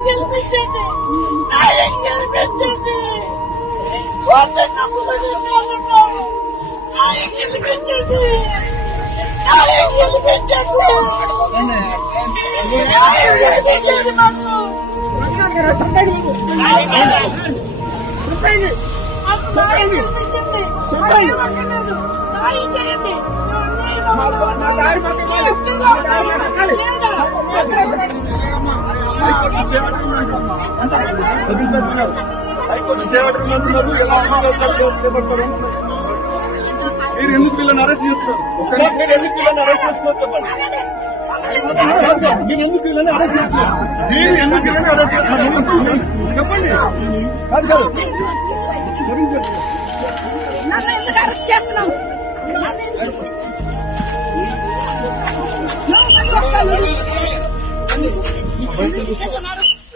గెలిపించండి, న్యాయం గెలిపించండి. కోట్ల డబ్బులు బాగున్నాము, న్యాయం గెలిపించండి, న్యాయం గెలిపించండి, న్యాయం గెలిపించండి. మాకు న్యాయం గెలిపించండి, న్యాయం చేయండి. మీరు ఎందుకు వీళ్ళని అరెస్ట్ చేస్తున్నారు? మీరు ఎందుకు వీళ్ళని అరెస్ట్ చేస్తున్నారు చెప్పండి. మీరు ఎందుకు వీళ్ళని అరెస్ట్ చేస్తున్నారు? మీరు ఎందుకు వీళ్ళని అరెస్ట్ చేస్తున్నారు చెప్పండి. కాదు కాదు నన్ను ఎందుకు అరెస్ట్ చేస్తున్నావు? ఎందుకు చేస్తున్నారు?